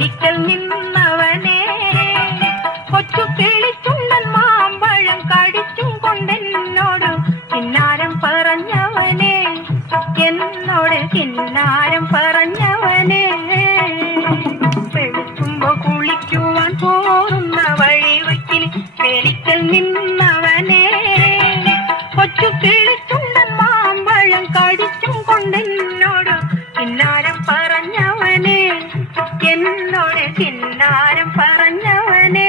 വേലിക്കൽ നിന്നവനെ കൊച്ചു കിളിച്ചുണ്ടൻ മാമ്പഴം കടിച്ചും കൊണ്ടെന്നോട് കിന്നാരം പറഞ്ഞവനെ എന്നോട് കിന്നാരം പറഞ്ഞവനെ വെളുക്കുമ്പോ കുളിക്കുവാൻ പോറുന്ന വഴിവയ്ക്കിൽ വേലിക്കൽ നിന്നവനെ കൊച്ചു കിളിച്ചുണ്ടൻ മാമ്പഴം കടിച്ചും കൊണ്ടെന്നോട് കിന്നാരം പറഞ്ഞവനെ എന്നോട് കിന്നാരം പറഞ്ഞവനെ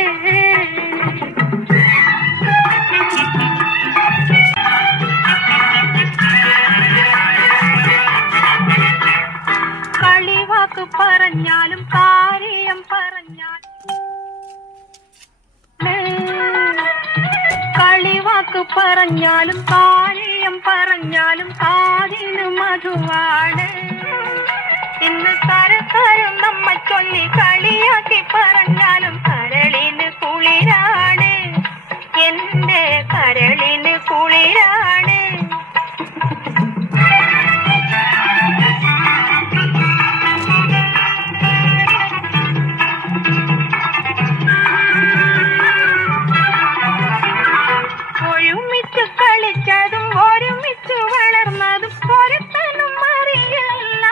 കളിവാക്ക് പറഞ്ഞാലും കാര്യം കളിവാക്ക് പറഞ്ഞാലും കാര്യം പറഞ്ഞാലും കാതിന് മധുവാണ് ഇന്ന് കരക്കാരും നമ്മ ചൊല്ലി കളിയാക്കി പറഞ്ഞാലും കരളിന് കുളിരാണ് എന്റെ കരളിന് കുളിരാണ് ഒരുമിച്ച് കളിച്ചതും ഒരുമിച്ച് വളർന്നതും ഒരുത്തനും അറിയില്ല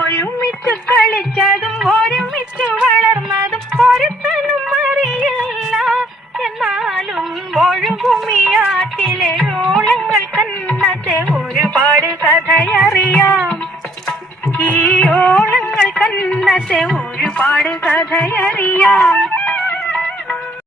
ഒരുമിച്ച് കളിച്ചതും ഒരുമിച്ച് വളർന്നതും ഒരുത്തനും അറിയില്ല എന്നാലും ഒഴുകുമിയാറ്റിലെ ഓളങ്ങൾ കന്നത്തെ ഒരുപാട് കഥയറിയാം ഈ ഓളങ്ങൾ കന്നത്തെ ഒരുപാട് കഥയറിയാം